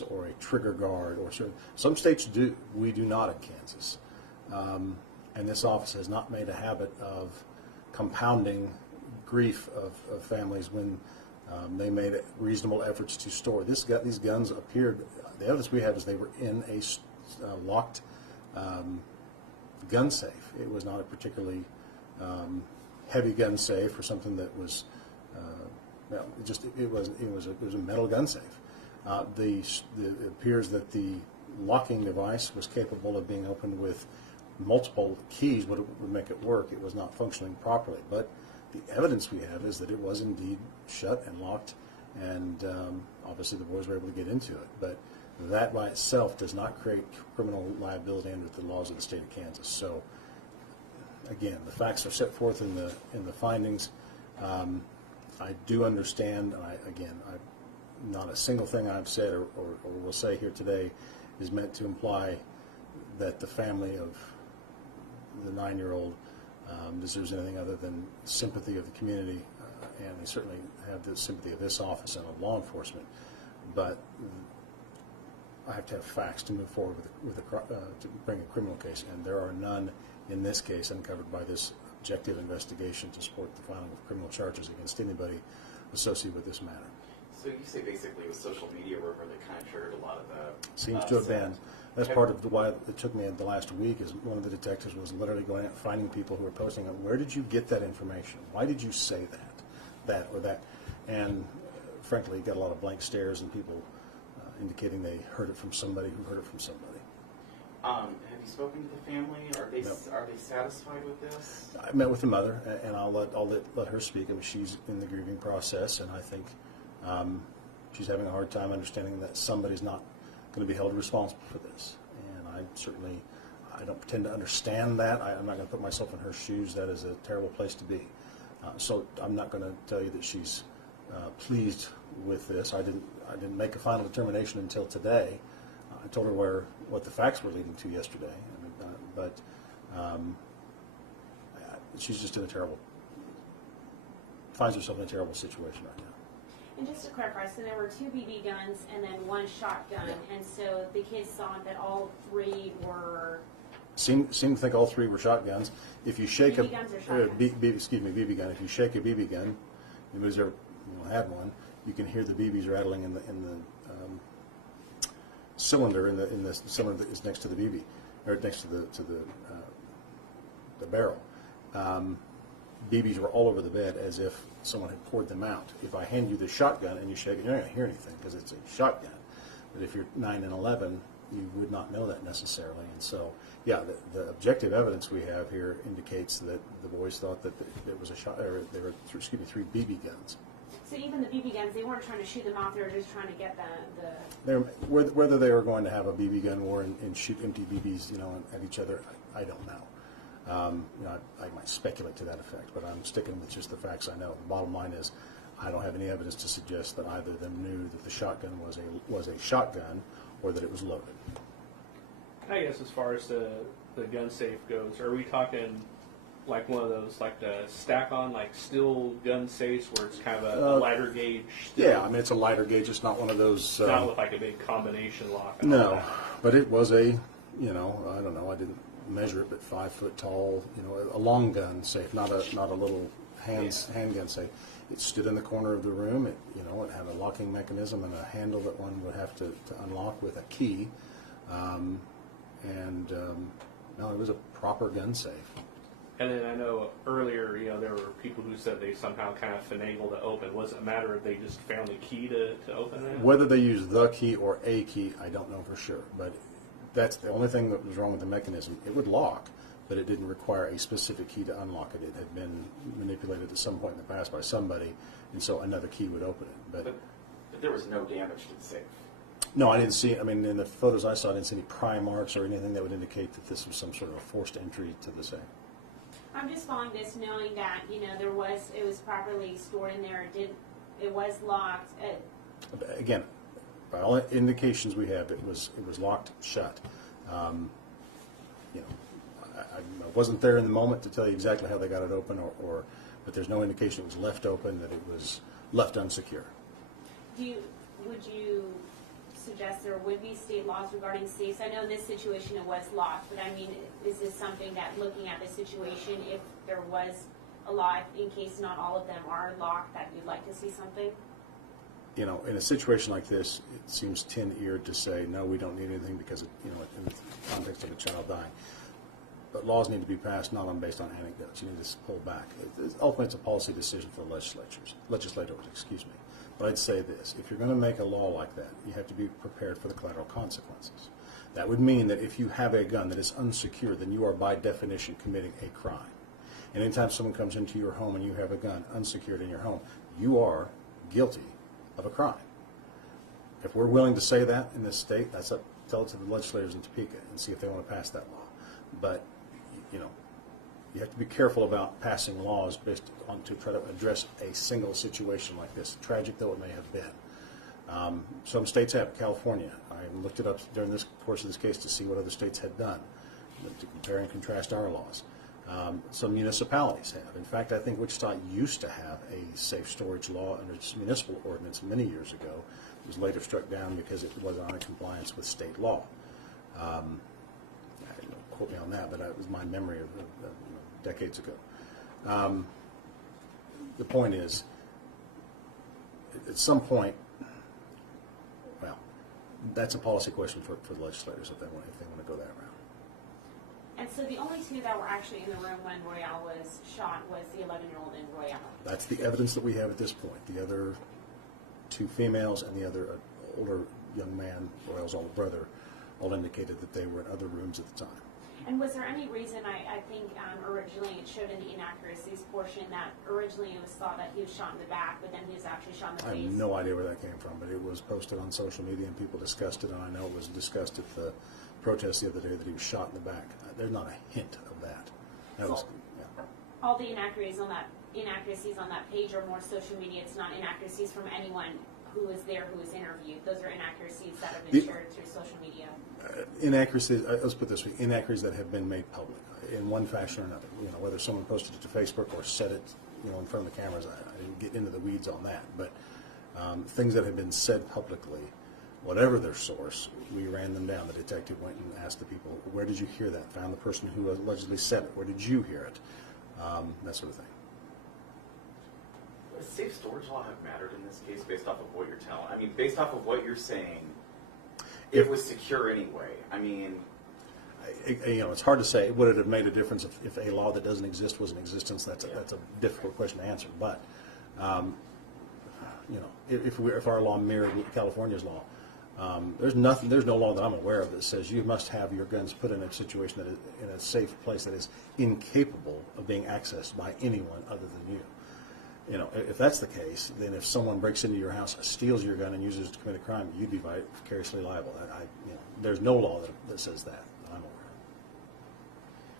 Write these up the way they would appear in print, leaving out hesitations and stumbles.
or a trigger guard, or certain, some states do. We do not in Kansas. And this office has not made a habit of compounding grief of families when they made reasonable efforts to store. These guns appeared, the evidence we have is they were in a locked gun safe. It was not a particularly heavy gun safe or something that was, it was a metal gun safe. It appears that the locking device was capable of being opened with multiple keys would make it work. It was not functioning properly, but the evidence we have is that it was indeed shut and locked, and obviously the boys were able to get into it. But that by itself does not create criminal liability under the laws of the state of Kansas. So again, the facts are set forth in the findings. I do understand. Not a single thing I've said or will say here today is meant to imply that the family of the 9-year-old deserves anything other than sympathy of the community, and they certainly have the sympathy of this office and of law enforcement. But I have to have facts to move forward to bring a criminal case, and there are none in this case uncovered by this objective investigation to support the filing of criminal charges against anybody associated with this matter. So you say basically it was social media where they kind of triggered a lot of the... Seems to have been. That's part of why it took me the last week is one of the detectives was literally going out finding people who were posting it. Where did you get that information? Why did you say that or that? And frankly, got a lot of blank stares and people indicating they heard it from somebody who heard it from somebody. Have you spoken to the family? Are they No. Are they satisfied with this? I met with the mother, and I'll let her speak. I mean, she's in the grieving process, and I think she's having a hard time understanding that somebody's not going to be held responsible for this. And I don't pretend to understand that. I'm not going to put myself in her shoes. That is a terrible place to be. So I'm not going to tell you that she's pleased with this. I didn't make a final determination until today. I told her what the facts were leading to yesterday, but she's just finds herself in a terrible situation right now. And just to clarify, so there were 2 BB guns and then 1 shotgun, Yeah. and so the kids saw that all 3 were... Seem to think all 3 were shotguns. If you shake BB guns or shotguns? BB gun. If you shake a BB gun, anybody's ever had one, you can hear the BBs rattling in the cylinder in the cylinder that is next to the BB or next to the barrel. BBs were all over the bed as if someone had poured them out. If I hand you the shotgun and you shake it, you're not going to hear anything because it's a shotgun. But if you're 9 and 11, you would not know that necessarily. And so, yeah, the objective evidence we have here indicates that the boys thought that there was a shot, or there were 3 BB guns. So even the BB guns, they weren't trying to shoot them out, they were just trying to get Whether they were going to have a BB gun war and shoot empty BBs, at each other, I don't know. I might speculate to that effect, but I'm sticking with just the facts I know. The bottom line is, I don't have any evidence to suggest that either of them knew that the shotgun was a shotgun or that it was loaded. I guess as far as the gun safe goes, are we talking like one of those like the stack-on like steel gun safes where it's kind of a lighter gauge? Steel? Yeah, I mean it's a lighter gauge. It's not one of those. Not with like a big combination lock. And no, all that. but it was I don't know. I didn't measure it, but 5 foot tall. A long gun safe, not a little handgun safe. It stood in the corner of the room. It had a locking mechanism and a handle that one would have to unlock with a key. No, it was a proper gun safe. And then I know earlier, there were people who said they somehow kind of finagled to open. Was it a matter of they just found the key to open it? Whether they used the key or a key, I don't know for sure. But that's the only thing that was wrong with the mechanism. It would lock, but it didn't require a specific key to unlock it. It had been manipulated at some point in the past by somebody, and so another key would open it. But there was no damage to the safe. No, I didn't see. I mean, in the photos I saw, I didn't see any pry marks or anything that would indicate that this was some sort of a forced entry to the safe. I'm just following this knowing that, it was properly stored in there, it was locked. Again, by all indications we have, it was locked shut. I wasn't there in the moment to tell you exactly how they got it open, but there's no indication it was left open, that it was left unsecure. Would you suggest there would be state laws regarding safes? I know in this situation it was locked, but I mean, is this something that, looking at the situation, if there was a law, in case not all of them are locked, that you'd like to see something? You know, in a situation like this, it seems tin-eared to say, no, we don't need anything because, in the context of a child dying. But laws need to be passed not based on anecdotes. You need to pull back. Ultimately, it's a policy decision for the legislators, excuse me. But I'd say this: if you're going to make a law like that, you have to be prepared for the collateral consequences. That would mean that if you have a gun that is unsecured, then you are by definition committing a crime. And anytime someone comes into your home and you have a gun unsecured in your home, you are guilty of a crime. If we're willing to say that in this state, that's up. Tell it to the legislators in Topeka and see if they want to pass that law. But you have to be careful about passing laws based on to try to address a single situation like this, tragic though it may have been. Some states have. California, I looked it up during this course of this case to see what other states had done, to compare and contrast our laws. Some municipalities have. In fact, I think Wichita used to have a safe storage law under its municipal ordinance many years ago. It was later struck down because it wasn't in compliance with state law. Don't quote me on that, but that was my memory of decades ago. The point is, at some point, well, that's a policy question for the legislators if they want to go that route. And so the only two that were actually in the room when Royale was shot was the 11-year-old and Royale. That's the evidence that we have at this point. The other two females and the other older young man, Royale's older brother, all indicated that they were in other rooms at the time. And was there any reason, I think originally it showed in the inaccuracies portion that originally it was thought that he was shot in the back, but then he was actually shot in the I face? have no idea where that came from, but it was posted on social media and people discussed it, and I know it was discussed at the protest the other day that he was shot in the back. There's not a hint of that. That was, yeah. All the inaccuracies on that page are more social media. It's not inaccuracies from anyone who was there, who was interviewed. Those are inaccuracies that have been shared through social media. Inaccuracies, let's put it this way, inaccuracies that have been made public in one fashion or another. Whether someone posted it to Facebook or said it, in front of the cameras, I didn't get into the weeds on that. But things that have been said publicly, whatever their source, we ran them down. The detective went and asked the people, where did you hear that? Found the person who allegedly said it. Where did you hear it? That sort of thing. Does safe storage law have mattered in this case based off of what you're telling? I mean, based off of what you're saying, it was secure anyway. I mean, it's hard to say. Would it have made a difference if a law that doesn't exist was in existence? That's a difficult question to answer. But if our law mirrored California's law, there's no law that I'm aware of that says you must have your guns put in a situation that is in a safe place that is incapable of being accessed by anyone other than you. If that's the case, then if someone breaks into your house, steals your gun, and uses it to commit a crime, you'd be vicariously liable. There's no law that says that I'm aware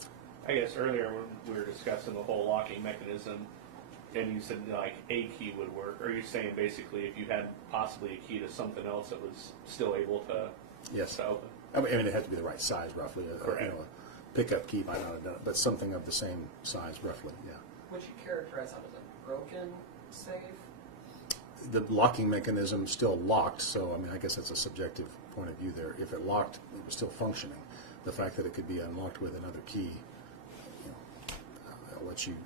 of. I guess earlier when we were discussing the whole locking mechanism, and you said like a key would work, are you saying basically if you had possibly a key to something else that was still able to, yes, to open? I mean, it had to be the right size, roughly. A pickup key might not have done it, but something of the same size, roughly. Yeah. Would you characterize that as a broken safe? The locking mechanism still locked, so I guess that's a subjective point of view there. If it locked, it was still functioning. The fact that it could be unlocked with another key, I'll let you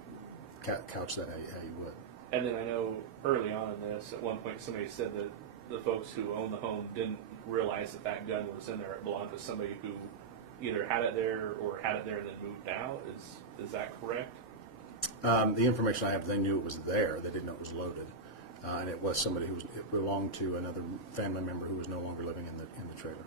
couch that how you would. And then I know early on in this, at one point somebody said that the folks who owned the home didn't realize that gun was in there. It belonged to somebody who either had it there or had it there and then moved out. Is that correct? The information I have, they knew it was there. They didn't know it was loaded, and it was somebody it belonged to another family member who was no longer living in the trailer.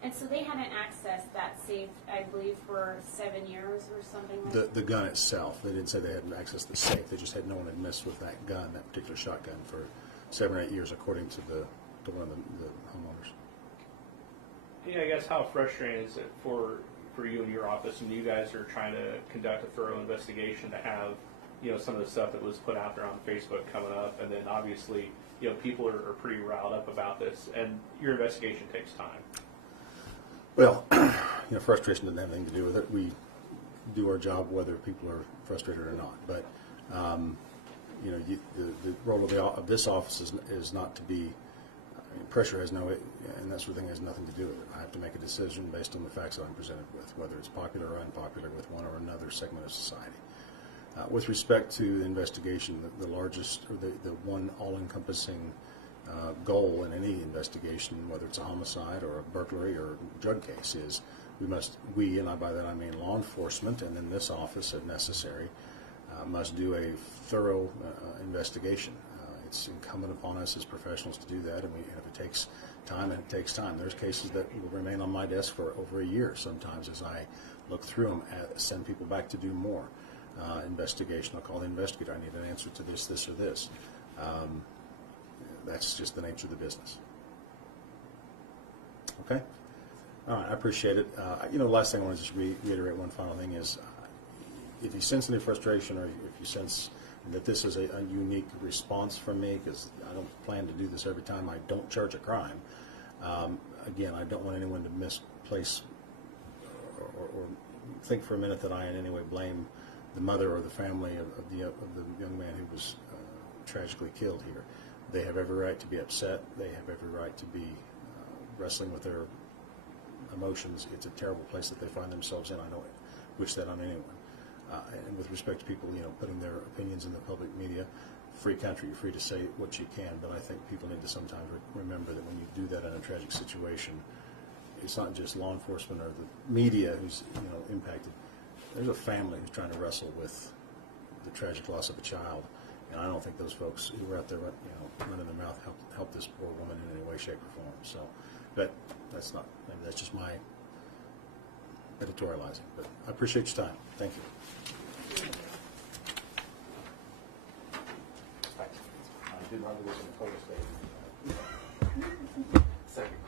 And so they hadn't accessed that safe, I believe, for 7 years or something like that? The gun itself, they didn't say they hadn't accessed the safe. They just had no one had messed with that gun, that particular shotgun, for 7 or 8 years, according to one of the homeowners. Yeah, I guess how frustrating is it for you and your office when you guys are trying to conduct a thorough investigation to have, some of the stuff that was put out there on Facebook coming up, and then obviously, people are pretty riled up about this, and your investigation takes time. Well, frustration doesn't have anything to do with it. We do our job whether people are frustrated or not. But the role of this office is not to be mean, pressure has no, and that sort of thing has nothing to do with it. I have to make a decision based on the facts that I'm presented with, whether it's popular or unpopular with one or another segment of society. With respect to the investigation, the largest, or the one all-encompassing goal in any investigation, whether it's a homicide or a burglary or drug case, is we, and by that I mean law enforcement, and then this office, if necessary, must do a thorough investigation. It's incumbent upon us as professionals to do that, and if it takes time, it takes time. There's cases that will remain on my desk for over a year sometimes as I look through them, send people back to do more investigation. I'll call the investigator. I need an answer to this, this, or this. That's just the nature of the business. Okay? All right, I appreciate it. The last thing I want to just reiterate one final thing is, if you sense any frustration, or if you sense that this is a unique response from me, because I don't plan to do this every time I don't charge a crime, again, I don't want anyone to misplace or think for a minute that I in any way blame the mother or the family of the young man who was tragically killed here. They have every right to be upset. They have every right to be wrestling with their emotions. It's a terrible place that they find themselves in. I don't wish that on anyone. And with respect to people, putting their opinions in the public media, free country, you're free to say what you can, but I think people need to sometimes remember that when you do that in a tragic situation, it's not just law enforcement or the media who's impacted. There's a family who's trying to wrestle with the tragic loss of a child, and I don't think those folks who were out there, running their mouth help this poor woman in any way, shape, or form. So, but that's just my editorializing. But I appreciate your time. Thank you. I did not do this in a total state. Second